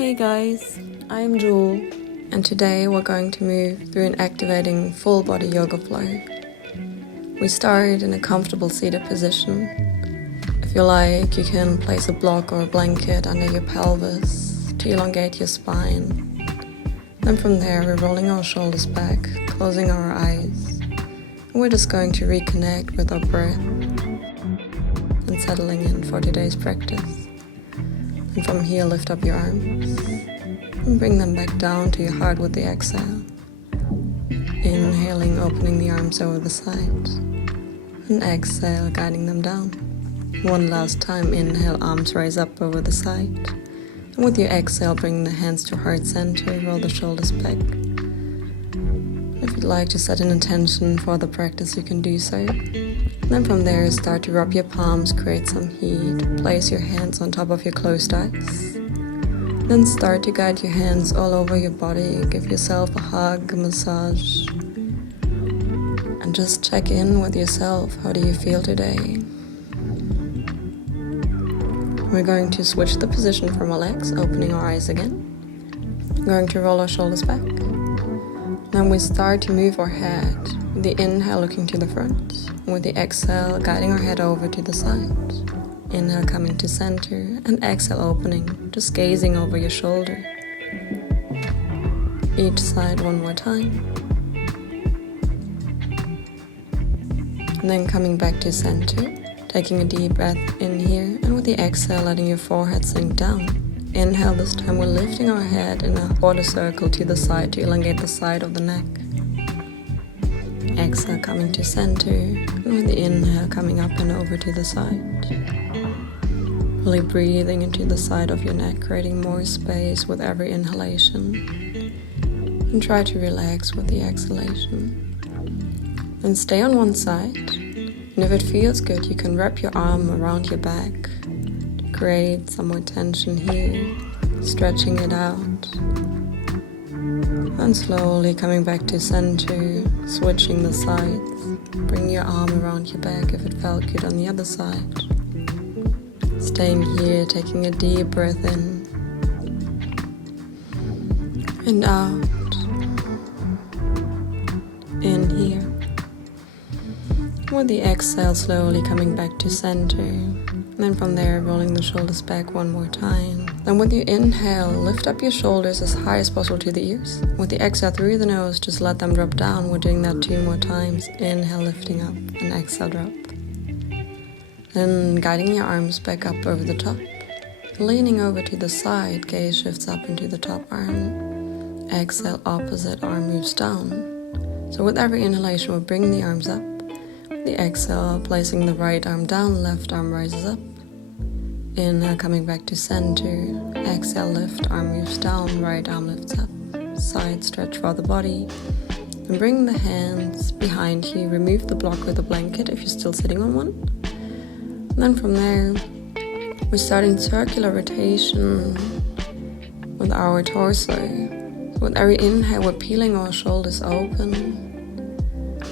Hey guys, I'm Jule, and today we're going to move through an activating full body yoga flow. We start in a comfortable seated position. If you like, you can place a block or a blanket under your pelvis to elongate your spine. Then from there, we're rolling our shoulders back, closing our eyes, and we're just going to reconnect with our breath and settling in for today's practice. And from here, lift up your arms and bring them back down to your heart with the exhale. Inhaling, opening the arms over the side, and exhale, guiding them down. One last time, inhale, arms rise up over the side, and with your exhale, bring the hands to heart center, roll the shoulders back. If you'd like to set an intention for the practice, you can do so. Then from there, start to rub your palms, create some heat, place your hands on top of your closed eyes. Then start to guide your hands all over your body, give yourself a hug, a massage, and just check in with yourself. How do you feel today? We're going to switch the position from our legs, opening our eyes again. We're going to roll our shoulders back. Then we start to move our head, with the inhale looking to the front, and with the exhale guiding our head over to the side. Inhale coming to center, and exhale opening, just gazing over your shoulder. Each side one more time. And then coming back to center, taking a deep breath in here, and with the exhale letting your forehead sink down. Inhale, this time we're lifting our head in a quarter circle to the side to elongate the side of the neck. Exhale coming to center, and with the inhale coming up and over to the side. Really breathing into the side of your neck, creating more space with every inhalation. And try to relax with the exhalation. Then stay on one side, and if it feels good, you can wrap your arm around your back. Create some more tension here, stretching it out, and slowly coming back to center, switching the sides. Bring your arm around your back if it felt good on the other side. Staying here, taking a deep breath in and out. In here. With the exhale, slowly coming back to center. Then from there, rolling the shoulders back one more time. Then with your inhale, lift up your shoulders as high as possible to the ears. With the exhale through the nose, just let them drop down. We're doing that 2 more times. Inhale, lifting up, and exhale, drop. Then guiding your arms back up over the top. Leaning over to the side, gaze shifts up into the top arm. Exhale, opposite arm moves down. So with every inhalation, we'll bring the arms up. The exhale, placing the right arm down, left arm rises up. Inhale, coming back to center. Exhale, lift, arm moves down, right arm lifts up. Side stretch for the body. And bring the hands behind you. Remove the block with a blanket if you're still sitting on one. And then from there, we're starting circular rotation with our torso. So with every inhale, we're peeling our shoulders open.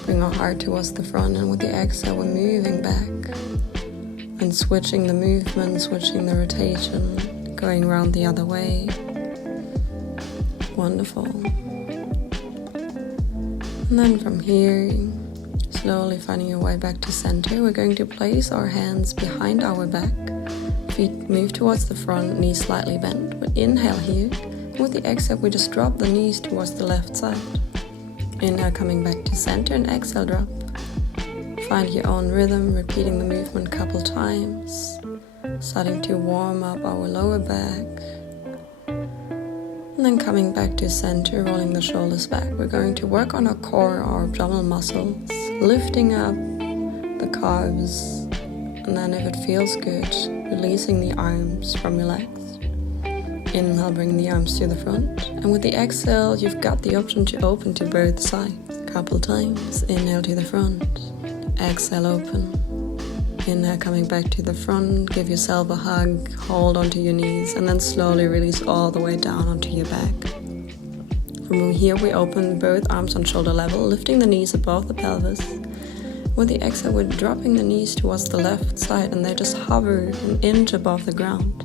Bring our heart towards the front, and with the exhale, we're moving back and switching the movement, switching the rotation, going around the other way. Wonderful. And then from here, slowly finding your way back to center, we're going to place our hands behind our back. Feet move towards the front, knees slightly bent. We inhale here. With the exhale, we just drop the knees towards the left side. Inhale, coming back to center, and exhale, drop. Find your own rhythm, repeating the movement a couple times. Starting to warm up our lower back. And then coming back to center, rolling the shoulders back. We're going to work on our core, our abdominal muscles, lifting up the calves. And then if it feels good, releasing the arms from your legs. Inhale, bring the arms to the front. And with the exhale, you've got the option to open to both sides. Couple times. Inhale to the front. Exhale, open. Inhale, coming back to the front. Give yourself a hug. Hold onto your knees. And then slowly release all the way down onto your back. From here, we open both arms on shoulder level, lifting the knees above the pelvis. With the exhale, we're dropping the knees towards the left side, and they just hover an inch above the ground.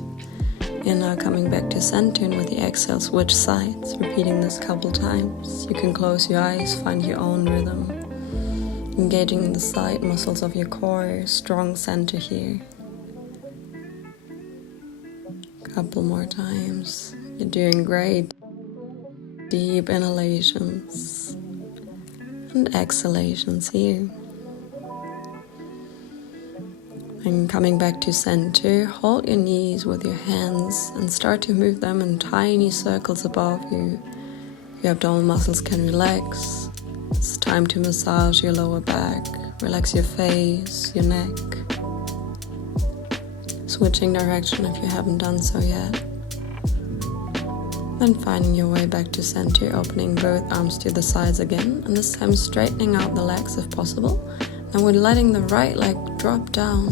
Inhale, coming back to center, and with the exhale, switch sides, repeating this couple times. You can close your eyes, find your own rhythm, engaging the side muscles of your core, strong center here. Couple more times. You're doing great. Deep inhalations and exhalations here. And coming back to center, hold your knees with your hands and start to move them in tiny circles above you. Your abdominal muscles can relax. It's time to massage your lower back, relax your face, your neck. Switching direction if you haven't done so yet. Then finding your way back to center, opening both arms to the sides again, and this time straightening out the legs if possible. Then we're letting the right leg drop down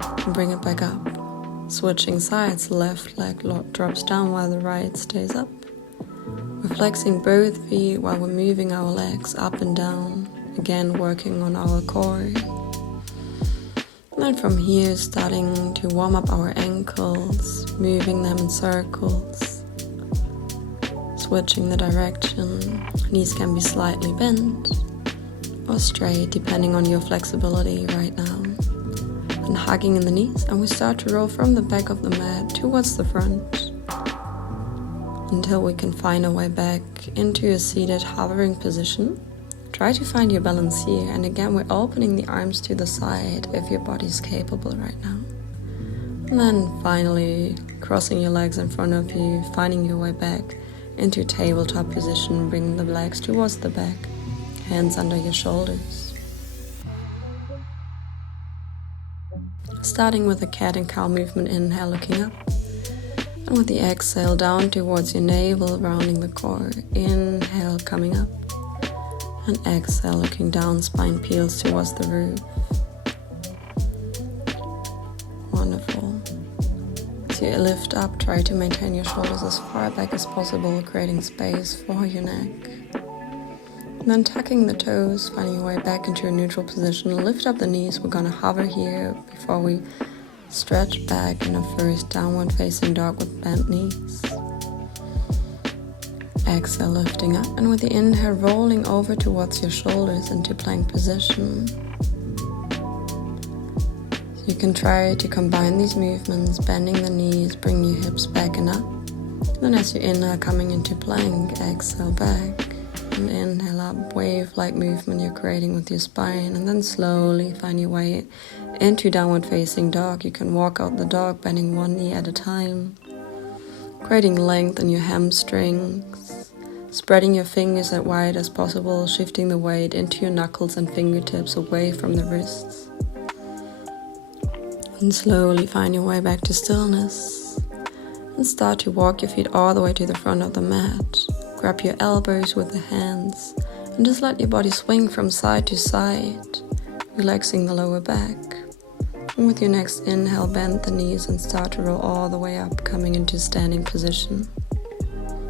and bring it back up. Switching sides, left leg drops down while the right stays up. We're flexing both feet while we're moving our legs up and down, again working on our core. And then from here, starting to warm up our ankles, moving them in circles. Switching the direction, knees can be slightly bent or straight depending on your flexibility right now. And hugging in the knees, and we start to roll from the back of the mat towards the front until we can find our way back into a seated hovering position. Try to find your balance here, and again we're opening the arms to the side if your body's capable right now. And then finally crossing your legs in front of you, finding your way back into tabletop position, bringing the legs towards the back, hands under your shoulders. Starting with a cat and cow movement, inhale, looking up. And with the exhale, down towards your navel, rounding the core. Inhale, coming up. And exhale, looking down, spine peels towards the roof. Wonderful. As you lift up, try to maintain your shoulders as far back as possible, creating space for your neck. And then tucking the toes, finding your way back into a neutral position. Lift up the knees. We're gonna hover here before we stretch back in a first downward facing dog with bent knees. Exhale, lifting up, and with the inhale, rolling over towards your shoulders into plank position. You can try to combine these movements, bending the knees, bring your hips back and up. Then as you inhale, coming into plank, exhale back, and inhale up, wave-like movement you're creating with your spine, and then slowly find your way into downward facing dog. You can walk out the dog, bending one knee at a time, creating length in your hamstrings, spreading your fingers as wide as possible, shifting the weight into your knuckles and fingertips away from the wrists. And slowly find your way back to stillness. And start to walk your feet all the way to the front of the mat. Grab your elbows with the hands. And just let your body swing from side to side, relaxing the lower back. And with your next inhale, bend the knees and start to roll all the way up, coming into standing position.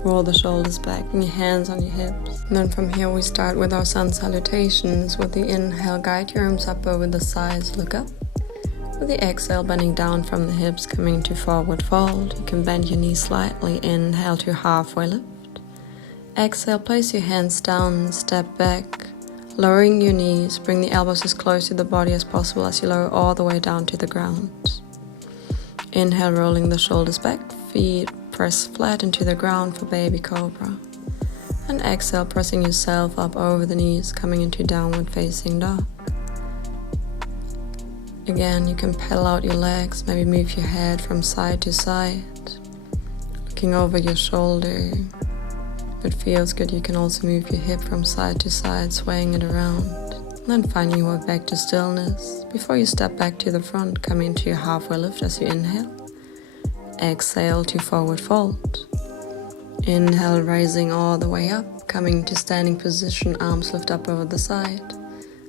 Roll the shoulders back and your hands on your hips. And then from here we start with our sun salutations. With the inhale, guide your arms up over the sides, look up. With the exhale, bending down from the hips, coming to forward fold. You can bend your knees slightly, inhale to halfway lift. Exhale, place your hands down, step back, lowering your knees, bring the elbows as close to the body as possible as you lower all the way down to the ground. Inhale, rolling the shoulders back, feet press flat into the ground for baby cobra. And exhale, pressing yourself up over the knees, coming into downward facing dog. Again, you can pedal out your legs, maybe move your head from side to side, looking over your shoulder. If it feels good, you can also move your hip from side to side, swaying it around. And then finding your way back to stillness. Before you step back to the front, coming into your halfway lift as you inhale. Exhale to forward fold. Inhale, rising all the way up, coming to standing position, arms lift up over the side.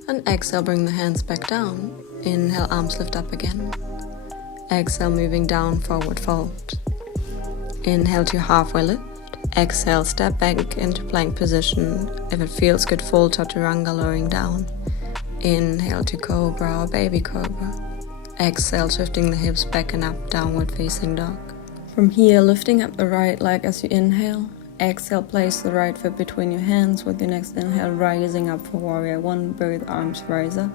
And exhale, bring the hands back down. Inhale, arms lift up again. Exhale, moving down, forward fold. Inhale to halfway lift. Exhale, step back into plank position. If it feels good, full chaturanga, lowering down. Inhale to cobra or baby cobra. Exhale, shifting the hips back and up, downward facing dog. From here, lifting up the right leg as you inhale. Exhale, place the right foot between your hands. With your next inhale, rising up for warrior one, both arms rise up.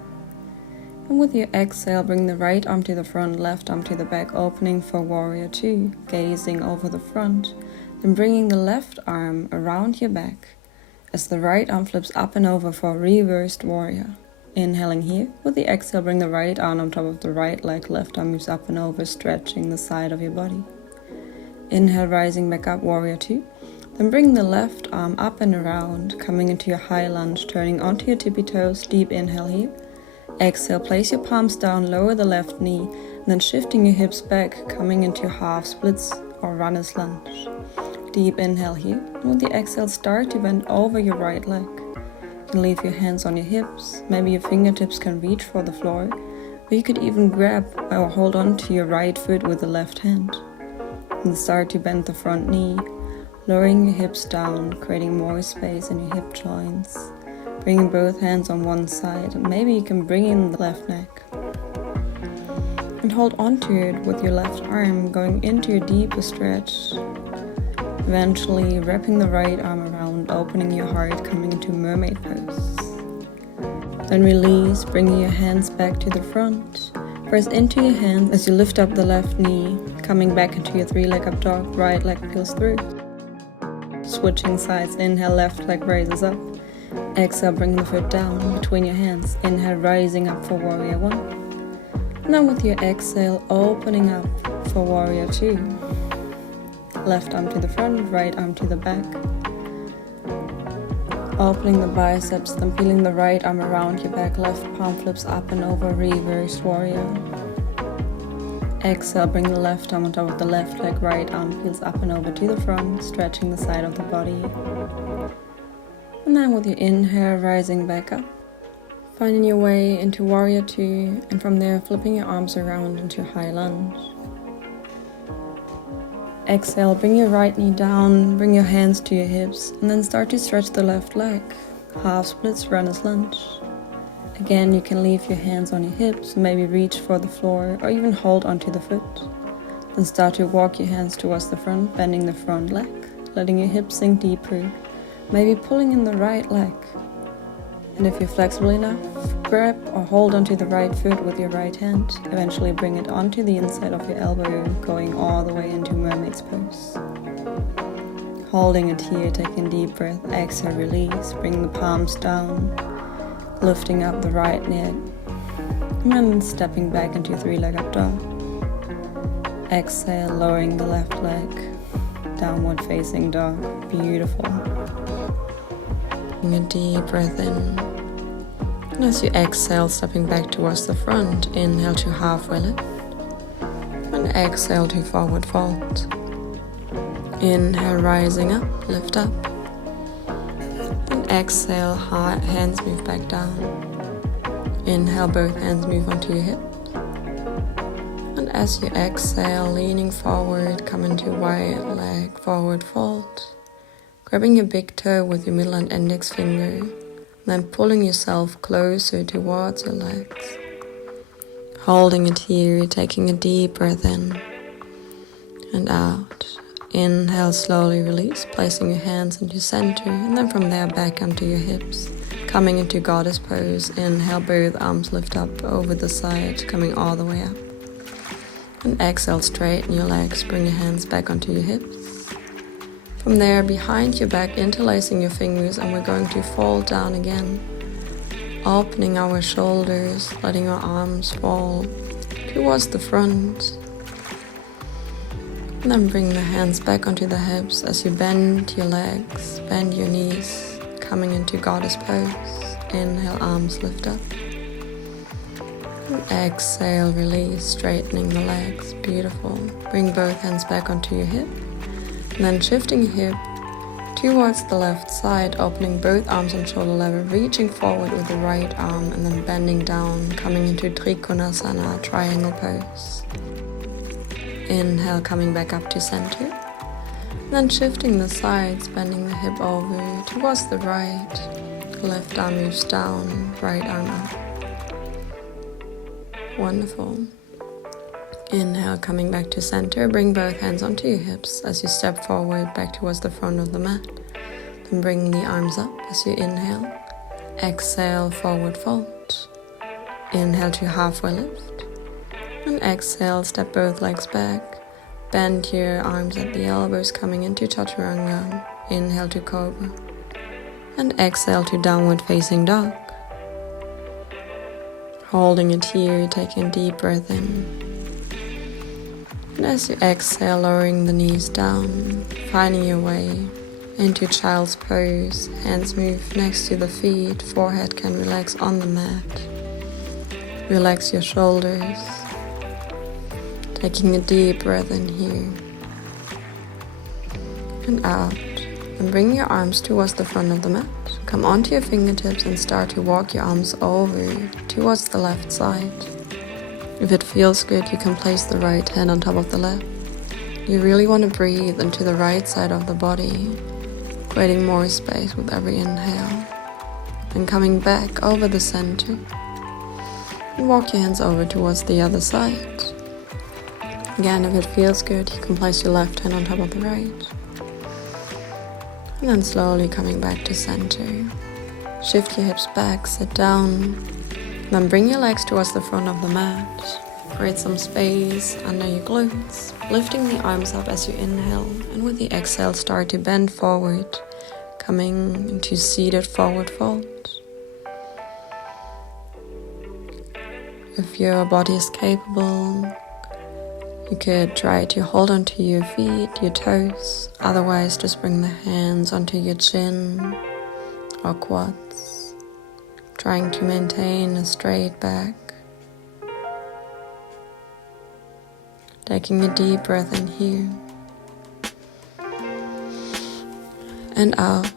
And with your exhale, bring the right arm to the front, left arm to the back, opening for warrior two, gazing over the front. Then bringing the left arm around your back as the right arm flips up and over for reversed warrior. Inhaling here. With the exhale, bring the right arm on top of the right leg, left arm moves up and over, stretching the side of your body. Inhale, rising back up, warrior two. Then bring the left arm up and around, coming into your high lunge, turning onto your tippy toes. Deep inhale here. Exhale, place your palms down, lower the left knee, and then shifting your hips back, coming into half splits or runner's lunge. Deep inhale here. And with the exhale, start to bend over your right leg. You can leave your hands on your hips. Maybe your fingertips can reach for the floor, or you could even grab or hold on to your right foot with the left hand. And start to bend the front knee, lowering your hips down, creating more space in your hip joints. Bringing both hands on one side, and maybe you can bring in the left neck. And hold onto it with your left arm, going into a deeper stretch. Eventually wrapping the right arm around, opening your heart, coming into mermaid pose. Then release, bringing your hands back to the front. Press into your hands as you lift up the left knee, coming back into your three-leg up dog, right leg peels through. Switching sides, inhale, left leg raises up. Exhale, bring the foot down between your hands. Inhale, rising up for warrior one. And then with your exhale, opening up for warrior two. Left arm to the front, right arm to the back. Opening the biceps, then peeling the right arm around your back, left palm flips up and over, reversed warrior. Exhale, bring the left arm on top of the left leg, right arm peels up and over to the front, stretching the side of the body. And then with your inhale, rising back up, finding your way into warrior two, and from there flipping your arms around into high lunge. Exhale, bring your right knee down, bring your hands to your hips, and then start to stretch the left leg. Half splits, runner's lunge. Again, you can leave your hands on your hips, maybe reach for the floor, or even hold onto the foot. Then start to walk your hands towards the front, bending the front leg, letting your hips sink deeper, maybe pulling in the right leg. And if you're flexible enough, grab or hold onto the right foot with your right hand. Eventually bring it onto the inside of your elbow, going all the way into mermaid's pose. Holding it here, taking a deep breath, exhale, release, bring the palms down, lifting up the right neck, and then stepping back into three-leg up dog. Exhale, lowering the left leg, downward facing dog, beautiful. Taking a deep breath in. And as you exhale, stepping back towards the front, inhale to halfway lift. And exhale to forward fold. Inhale, rising up, lift up. And exhale, hands move back down. Inhale, both hands move onto your hips. And as you exhale, leaning forward, come into wide leg, forward fold. Grabbing your big toe with your middle and index finger, then pulling yourself closer towards your legs. Holding it here, taking a deep breath in and out. Inhale, slowly release, placing your hands into center, and then from there back onto your hips. Coming into goddess pose, inhale, both arms lift up over the side, coming all the way up. And exhale, straighten your legs, bring your hands back onto your hips. From there, behind your back, interlacing your fingers, and we're going to fold down again. Opening our shoulders, letting our arms fall towards the front. And then bring the hands back onto the hips as you bend your legs, bend your knees, coming into goddess pose. Inhale, arms lift up. And exhale, release, straightening the legs, beautiful. Bring both hands back onto your hip. And then shifting your hip towards the left side, opening both arms on shoulder level, reaching forward with the right arm, and then bending down, coming into Trikonasana, triangle pose. Inhale, coming back up to center. And then shifting the sides, bending the hip over towards the right. Left arm moves down, right arm up. Wonderful. Inhale, coming back to center. Bring both hands onto your hips as you step forward back towards the front of the mat. Then bring the arms up as you inhale. Exhale, forward fold. Inhale to halfway lift. And exhale, step both legs back. Bend your arms at the elbows, coming into chaturanga. Inhale to cobra. And exhale to downward facing dog. Holding it here, taking a deep breath in. And as you exhale, lowering the knees down, finding your way into child's pose. Hands move next to the feet, forehead can relax on the mat. Relax your shoulders. Taking a deep breath in here. And out. And bring your arms towards the front of the mat. Come onto your fingertips and start to walk your arms over towards the left side. If it feels good, you can place the right hand on top of the left. You really want to breathe into the right side of the body, creating more space with every inhale. And coming back over the center. And walk your hands over towards the other side. Again, if it feels good, you can place your left hand on top of the right. And then slowly coming back to center. Shift your hips back, sit down. Then bring your legs towards the front of the mat. Create some space under your glutes. Lifting the arms up as you inhale. And with the exhale, start to bend forward. Coming into seated forward fold. If your body is capable, you could try to hold onto your feet, your toes. Otherwise, just bring the hands onto your chin or quads. Trying to maintain a straight back. Taking a deep breath in here. And out.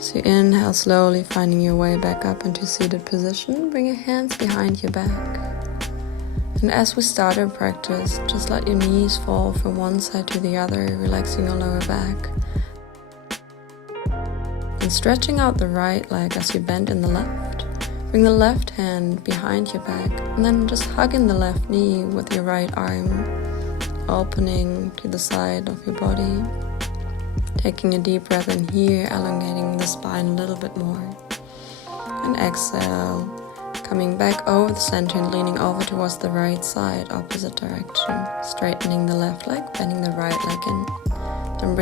So inhale slowly, finding your way back up into seated position. Bring your hands behind your back. And as we start our practice, just let your knees fall from one side to the other, relaxing your lower back. And stretching out the right leg as you bend in the left. Bring the left hand behind your back, and then just hug in the left knee with your right arm, opening to the side of your body. Taking a deep breath in here, elongating the spine a little bit more. And exhale. Coming back over the center and leaning over towards the right side, opposite direction. Straightening the left leg, bending the right leg in. Then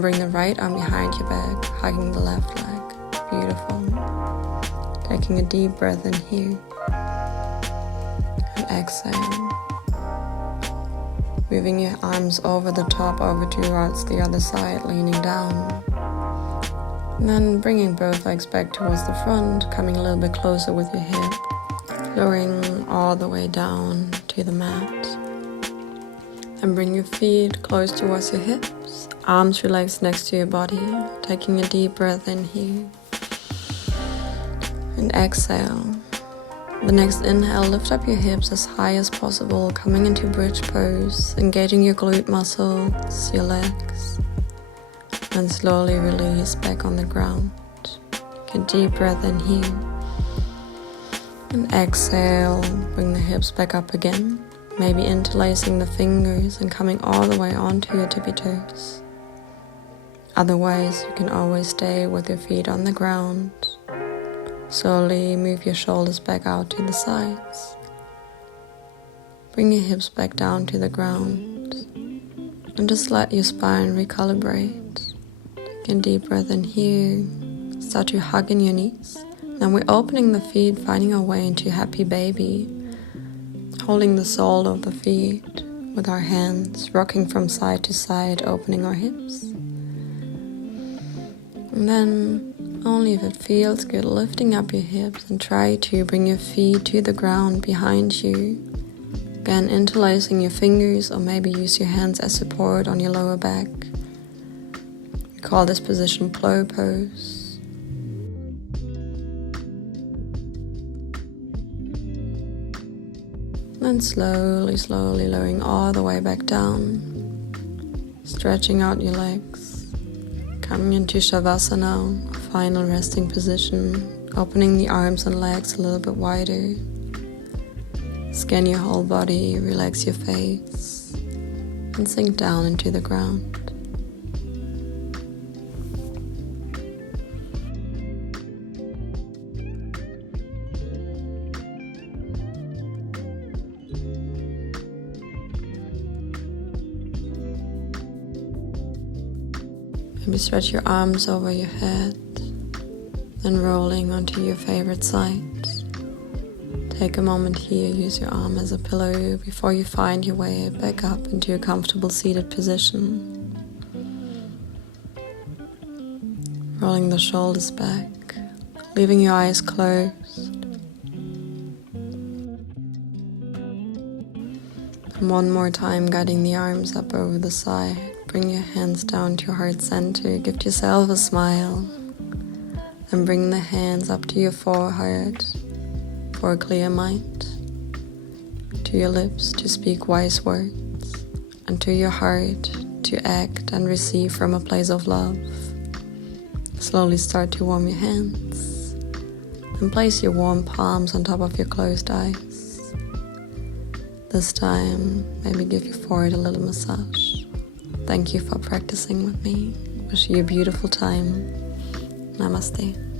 bring the right arm behind your back, hugging the left leg. Beautiful. Taking a deep breath in here. And exhale. Moving your arms over the top, over towards the other side, leaning down. And then bringing both legs back towards the front, coming a little bit closer with your hip, lowering all the way down to the mat. And bring your feet close towards your hips, arms relaxed next to your body, taking a deep breath in here. And exhale. The next inhale, lift up your hips as high as possible, coming into bridge pose, engaging your glute muscles, your legs. And slowly release back on the ground. Take a deep breath in here. And exhale, bring the hips back up again. Maybe interlacing the fingers and coming all the way onto your tippy toes. Otherwise, you can always stay with your feet on the ground. Slowly move your shoulders back out to the sides. Bring your hips back down to the ground. And just let your spine recalibrate. Take a deep breath in here. Start to hug in your knees. Then we're opening the feet, finding our way into happy baby. Holding the sole of the feet with our hands, rocking from side to side, opening our hips. And then, only if it feels good, lifting up your hips and try to bring your feet to the ground behind you. Again, interlacing your fingers or maybe use your hands as support on your lower back. We call this position plow pose. Then slowly lowering all the way back down. Stretching out your legs. Coming into Shavasana, final resting position. Opening the arms and legs a little bit wider. Scan your whole body, relax your face, and sink down into the ground. Maybe stretch your arms over your head, then rolling onto your favorite side. Take a moment here, use your arm as a pillow before you find your way back up into a comfortable seated position. Rolling the shoulders back, leaving your eyes closed. And one more time, guiding the arms up over the side. Bring your hands down to your heart center, give yourself a smile. Then bring the hands up to your forehead for a clear mind, to your lips to speak wise words, and to your heart to act and receive from a place of love. Slowly start to warm your hands, and place your warm palms on top of your closed eyes. This time, maybe give your forehead a little massage. Thank you for practicing with me. Wish you a beautiful time. Namaste.